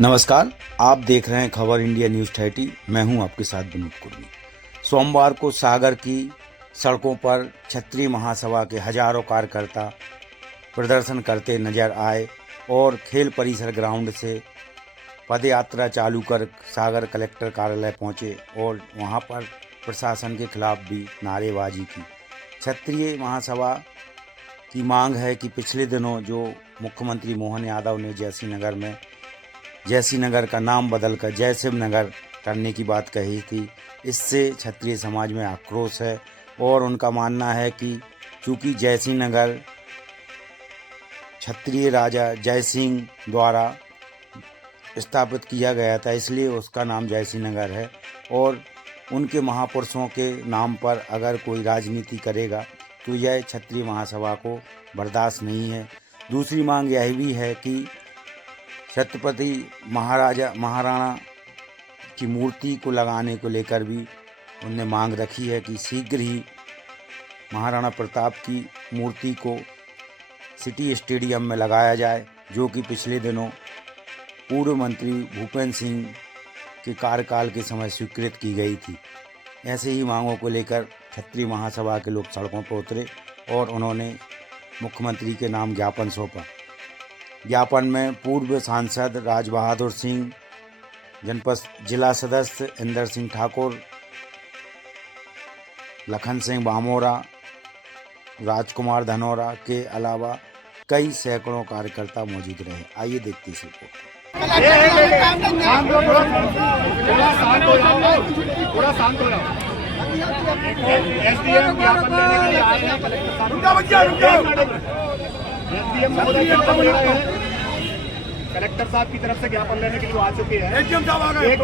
नमस्कार, आप देख रहे हैं खबर इंडिया न्यूज़ 30। मैं हूं आपके साथ विनोद कुर्मी। सोमवार को सागर की सड़कों पर क्षत्रिय महासभा के हजारों कार्यकर्ता प्रदर्शन करते नजर आए और खेल परिसर ग्राउंड से पदयात्रा चालू कर सागर कलेक्टर कार्यालय पहुंचे और वहां पर प्रशासन के खिलाफ भी नारेबाजी की। क्षत्रिय महासभा की मांग है कि पिछले दिनों जो मुख्यमंत्री मोहन यादव ने जयसिंह नगर का नाम बदलकर जयसिंह नगर करने की बात कही थी, इससे क्षत्रिय समाज में आक्रोश है और उनका मानना है कि चूँकि जयसिंह नगर क्षत्रिय राजा जयसिंह द्वारा स्थापित किया गया था, इसलिए उसका नाम जयसिंह नगर है और उनके महापुरुषों के नाम पर अगर कोई राजनीति करेगा तो यह क्षत्रिय महासभा को बर्दाश्त नहीं है। दूसरी मांग यह भी है कि छत्रपति महाराणा की मूर्ति को लगाने को लेकर भी उन्होंने मांग रखी है कि शीघ्र ही महाराणा प्रताप की मूर्ति को सिटी स्टेडियम में लगाया जाए, जो कि पिछले दिनों पूर्व मंत्री भूपेंद्र सिंह के कार्यकाल के समय स्वीकृत की गई थी। ऐसे ही मांगों को लेकर क्षत्रिय महासभा के लोग सड़कों पर उतरे और उन्होंने मुख्यमंत्री के नाम ज्ञापन सौंपा। ज्ञापन में पूर्व सांसद राज बहादुर सिंह, जनपद जिला सदस्य इंदर सिंह ठाकुर, लखन सिंह बामोरा, राजकुमार धनोरा के अलावा कई सैकड़ों कार्यकर्ता मौजूद रहे। आइए देखते हैं रिपोर्ट। कलेक्टर साहब की तरफ से ज्ञापन लेने के लिए आ चुके हैं। एसडीएम साहब आ गए।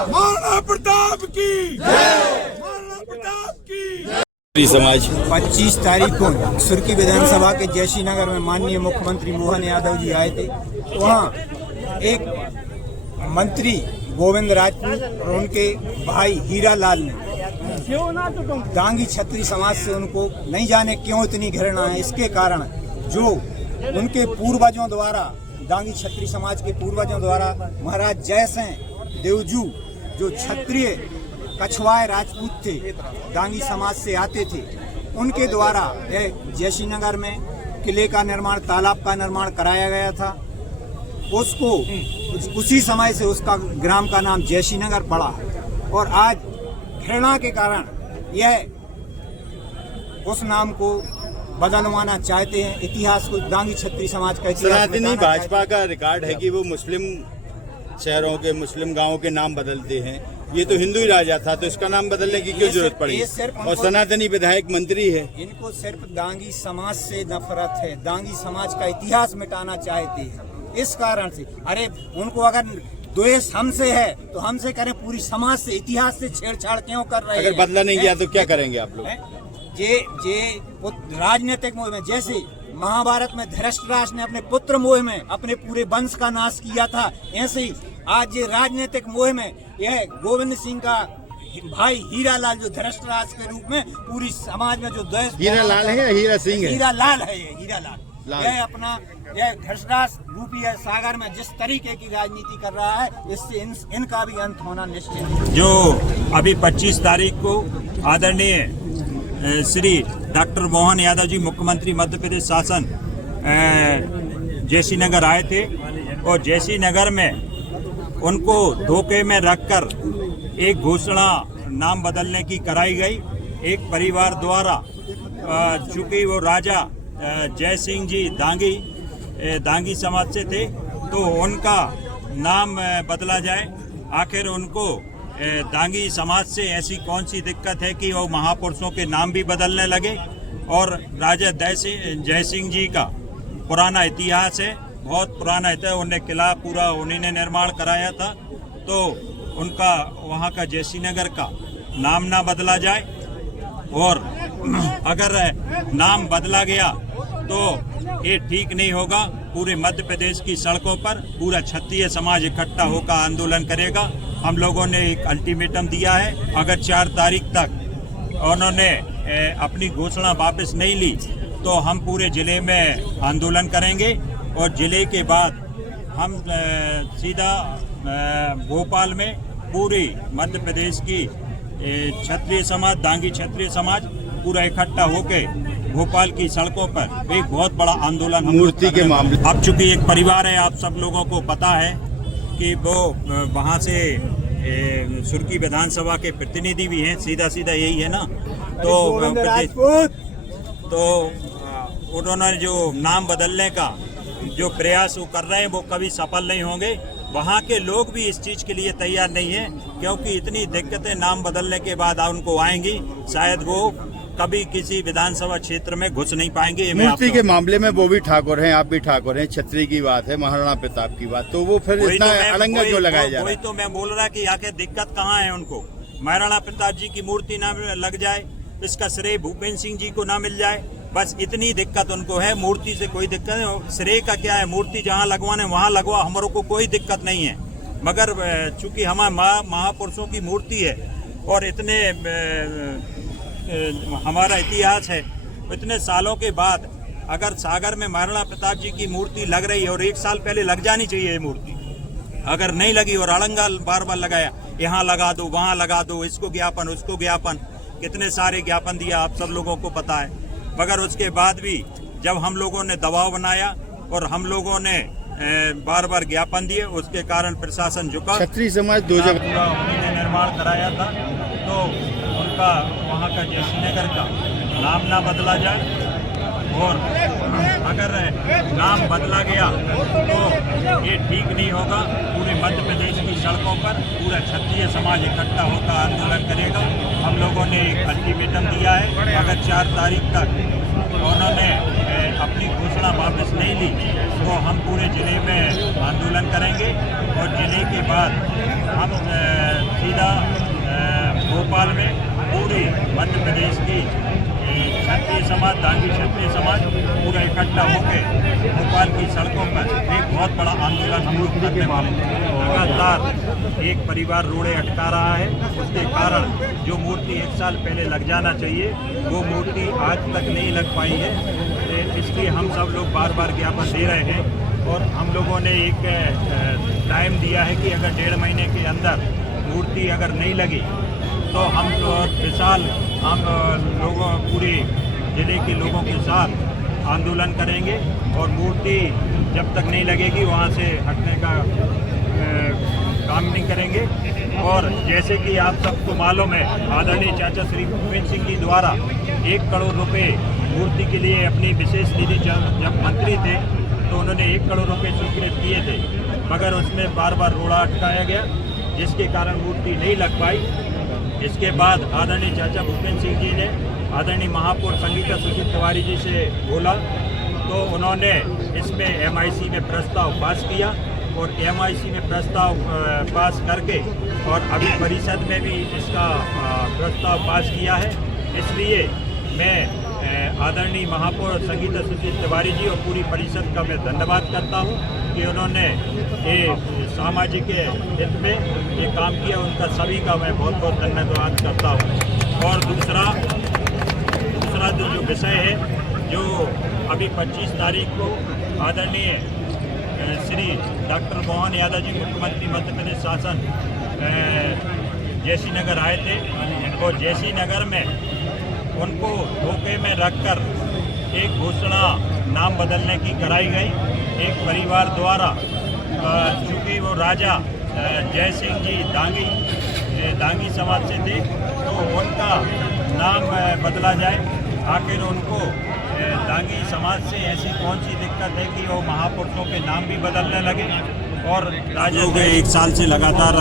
महाराणा प्रताप की महाराणा प्रताप की समाज 25 तारीख को सुर्खी विधानसभा के जयसिंह नगर में माननीय मुख्यमंत्री मोहन यादव जी आए थे। वहाँ एक मंत्री गोविंद राजपूत और उनके भाई हीरा लाल ने दांगी क्षत्रिय समाज से उनको नहीं जाने क्यों इतनी घृणा है। इसके कारण जो उनके पूर्वजों द्वारा दांगी क्षत्रिय समाज के पूर्वजों द्वारा महाराज जयसिंह देवजू जो क्षत्रिय कछवाए राजपूत थे, दांगी समाज से आते थे, उनके द्वारा जयसिंह नगर में किले का निर्माण, तालाब का निर्माण कराया गया था। उसको उसी समय से उसका ग्राम का नाम जयसिंह नगर पड़ा और आज घृणा के कारण यह उस नाम को बदलवाना चाहते हैं। इतिहास को दांगी क्षत्रिय समाज का सनातनी भाजपा का रिकॉर्ड है कि वो मुस्लिम शहरों के मुस्लिम गांवों के नाम बदलते हैं। ये तो हिंदू ही राजा था, तो इसका नाम बदलने की क्यों जरूरत पड़ी? और सनातनी विधायक मंत्री है। इनको सिर्फ दांगी समाज से नफरत है, दांगी समाज का इतिहास मिटाना चाहते हैं। इस कारण से अरे उनको अगर द्वेष हमसे है तो हमसे करें, पूरी समाज से, इतिहास से छेड़छाड़ क्यों कर रहे हैं? अगर बदला नहीं गया तो क्या करेंगे आप लोग? जे राजनीतिक मोह में, जैसे महाभारत में धृतराष्ट्र ने अपने पुत्र मोह में अपने पूरे वंश का नाश किया था, ऐसे ही आज ये राजनीतिक मोह में यह गोविंद सिंह का भाई हीरा लाल जो धृतराष्ट्र के रूप में पूरी समाज में जो द्वेष, हीरा लाल है या हीरा सिंह है? हीरा लाल है, ये हीरा लाल यह अपना यह धृतराष्ट्र रूपी है सागर में जिस तरीके की राजनीति कर रहा है, इससे इनका भी अंत होना निश्चित है। जो अभी 25 तारीख को आदरणीय श्री डॉक्टर मोहन यादव जी मुख्यमंत्री मध्य प्रदेश शासन जयसिंह नगर आए थे और जयसिंह नगर में उनको धोखे में रखकर एक घोषणा नाम बदलने की कराई गई। एक परिवार द्वारा, चूंकि वो राजा जयसिंह जी दांगी समाज से थे, तो उनका नाम बदला जाए। आखिर उनको दांगी समाज से ऐसी कौन सी दिक्कत है कि वो महापुरुषों के नाम भी बदलने लगे? और राजा जयसिंह जी का पुराना इतिहास है बहुत पुराना है, उन्हें किला पूरा उन्हीं ने निर्माण कराया था, तो उनका वहाँ का जैसी नगर का नाम ना बदला जाए। और अगर नाम बदला गया तो ये ठीक नहीं होगा। पूरे मध्य प्रदेश की सड़कों पर पूरा क्षत्रिय समाज इकट्ठा होकर आंदोलन करेगा। हम लोगों ने एक अल्टीमेटम दिया है, अगर 4 तारीख तक उन्होंने अपनी घोषणा वापस नहीं ली तो हम पूरे जिले में आंदोलन करेंगे। और जिले के बाद हम सीधा भोपाल में पूरी मध्य प्रदेश की क्षत्रिय समाज, दांगी क्षत्रिय समाज पूरा इकट्ठा होके भोपाल की सड़कों पर एक बहुत बड़ा आंदोलन मूर्ति के मामले। अब चूंकि एक परिवार है, आप सब लोगों को पता है कि वो वहाँ से सुर्की विधानसभा के प्रतिनिधि भी हैं, सीधा सीधा यही है ना। तो उन्होंने जो नाम बदलने का जो प्रयास वो कर रहे हैं वो कभी सफल नहीं होंगे। वहाँ के लोग भी इस चीज के लिए तैयार नहीं है, क्योंकि इतनी दिक्कतें नाम बदलने के बाद उनको आएंगी, शायद वो कभी किसी विधानसभा क्षेत्र में घुस नहीं पाएंगे। मूर्ति के मामले में वो भी ठाकुर हैं, आप भी ठाकुर हैं, छत्री की बात है, महाराणा प्रताप की बात, तो वो फिर इतना अड़ंगा क्यों लगाया जा रहा है? वही तो मैं बोल रहा कि आखिर दिक्कत कहाँ है उनको। महाराणा प्रताप जी की मूर्ति ना लग जाए, इसका श्रेय भूपेंद्र सिंह जी को ना मिल जाए, बस इतनी दिक्कत उनको है। मूर्ति से कोई दिक्कत नहीं, श्रेय का क्या है, मूर्ति जहाँ लगवाने वहाँ लगवा, हमारों को कोई दिक्कत नहीं है। मगर चूंकि हमारे महापुरुषों की मूर्ति है और इतने हमारा इतिहास है, इतने सालों के बाद अगर सागर में महाराणा प्रताप जी की मूर्ति लग रही है और 1 साल पहले लग जानी चाहिए ये मूर्ति, अगर नहीं लगी और अड़ंगा बार बार लगाया, यहाँ लगा दो, वहाँ लगा दो, इसको ज्ञापन, उसको ज्ञापन, कितने सारे ज्ञापन दिया आप सब लोगों को पता है। मगर उसके बाद भी जब हम लोगों ने दबाव बनाया और हम लोगों ने बार बार ज्ञापन दिए, उसके कारण प्रशासन झुका। क्षत्रिय समाज 2 जगह पूरा उन्हीं ने निर्माण कराया था, तो उनका वहाँ का जैसी नगर का नाम ना बदला जाए। और अगर नाम बदला गया तो ये ठीक नहीं होगा। पूरे मध्य प्रदेश की सड़कों पर पूरा क्षत्रिय समाज इकट्ठा होकर आंदोलन करेगा। हम लोगों ने एक अल्टीमेटम दिया है, अगर 4 तारीख तक उन्होंने अपनी घोषणा वापस नहीं ली तो हम पूरे जिले में आंदोलन करेंगे। और जिले के बाद हम सीधा भोपाल में पूरी मध्य प्रदेश की क्षत्रिय समाज, दांगी क्षत्रिय समाज पूरा इकट्ठा होकर भोपाल की सड़कों पर एक बहुत बड़ा आंदोलन हम लोग करने वाले हैं। लगातार एक परिवार रोड़े अटका रहा है, उसके कारण जो मूर्ति 1 साल पहले लग जाना चाहिए वो मूर्ति आज तक नहीं लग पाई है। इसलिए हम सब लोग बार बार ज्ञापन दे रहे हैं और हम लोगों ने एक टाइम दिया है कि अगर 1.5 महीने के अंदर मूर्ति अगर नहीं लगी तो हम विशाल हम लोगों पूरे जिले के लोगों के साथ आंदोलन करेंगे और मूर्ति जब तक नहीं लगेगी वहाँ से हटने का काम नहीं करेंगे। और जैसे कि आप सबको मालूम है, आदरणीय चाचा श्री भूपेंद्र सिंह जी द्वारा 1 करोड़ रुपए मूर्ति के लिए अपनी विशेष निधि जब मंत्री थे तो उन्होंने 1 करोड़ रुपए स्वीकृत किए थे, मगर उसमें बार बार रोड़ा अटकाया गया, जिसके कारण मूर्ति नहीं लग पाई। इसके बाद आदरणीय चाचा भूपेंद्र सिंह जी ने आदरणीय महापौर संगीता सुशील तिवारी जी से बोला तो उन्होंने इसमें MIC में प्रस्ताव पास किया और MIC में प्रस्ताव पास करके और अभी परिषद में भी इसका प्रस्ताव पास किया है। इसलिए मैं आदरणीय महापौर संगीता सुशील तिवारी जी और पूरी परिषद का मैं धन्यवाद करता हूँ कि उन्होंने ये सामाजिक हित में ये काम किया। उनका सभी का मैं बहुत बहुत धन्यवाद करता हूँ। और दूसरा जो विषय है, जो अभी 25 तारीख को आदरणीय श्री डॉक्टर मोहन यादव जी मुख्यमंत्री मध्य प्रदेश शासन जैसी नगर आए थे और जैसी नगर में उनको धोखे में रखकर एक घोषणा नाम बदलने की कराई गई एक परिवार द्वारा। चूँकि वो राजा जय सिंह जी दांगी समाज से थे तो उनका नाम बदला जाए। आखिर उनको दांगी समाज से ऐसी कौन सी दिक्कत है कि वो महापुरुषों के नाम भी बदलने लगे। और राजा लोग 1 साल से लगातार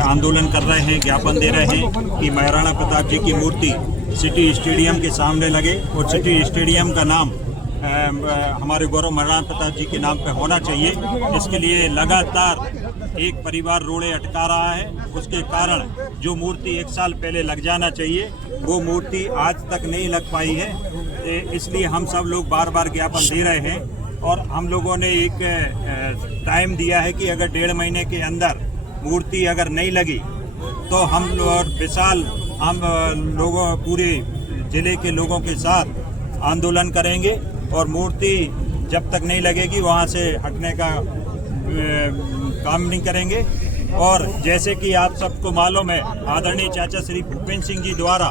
आंदोलन कर रहे हैं, ज्ञापन दे रहे हैं कि महाराणा प्रताप जी की मूर्ति सिटी स्टेडियम के सामने लगे और सिटी स्टेडियम का नाम हमारे गौरव महाराज प्रताप जी के नाम पे होना चाहिए। इसके लिए लगातार एक परिवार रोड़े अटका रहा है, उसके कारण जो मूर्ति 1 साल पहले लग जाना चाहिए वो मूर्ति आज तक नहीं लग पाई है। इसलिए हम सब लोग बार बार ज्ञापन दे रहे हैं और हम लोगों ने एक टाइम दिया है कि अगर 1.5 महीने के अंदर मूर्ति अगर नहीं लगी तो हम लोगों पूरे जिले के लोगों के साथ आंदोलन करेंगे और मूर्ति जब तक नहीं लगेगी वहाँ से हटने का काम नहीं करेंगे। और जैसे कि आप सबको मालूम है, आदरणीय चाचा श्री भूपेंद्र सिंह जी द्वारा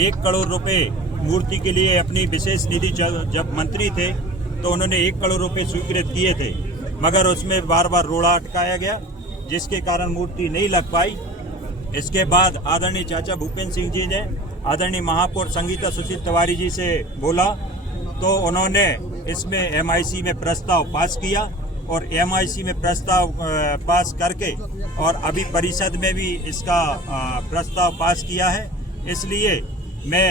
1 करोड़ रुपए मूर्ति के लिए अपनी विशेष निधि जब मंत्री थे तो उन्होंने 1 करोड़ रुपए स्वीकृत किए थे, मगर उसमें बार बार रोड़ा अटकाया गया जिसके कारण मूर्ति नहीं लग पाई। इसके बाद आदरणीय चाचा भूपेंद्र सिंह जी ने आदरणीय महापौर संगीता सुशील तिवारी जी से बोला तो उन्होंने इसमें MIC में प्रस्ताव पास किया और MIC में प्रस्ताव पास करके और अभी परिषद में भी इसका प्रस्ताव पास किया है। इसलिए मैं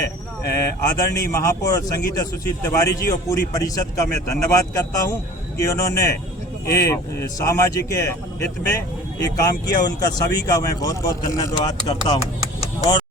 आदरणीय महापौर संगीता सुशील तिवारी जी और पूरी परिषद का मैं धन्यवाद करता हूं कि उन्होंने ये सामाजिक हित में ये काम किया। उनका सभी का मैं बहुत बहुत धन्यवाद करता हूं। और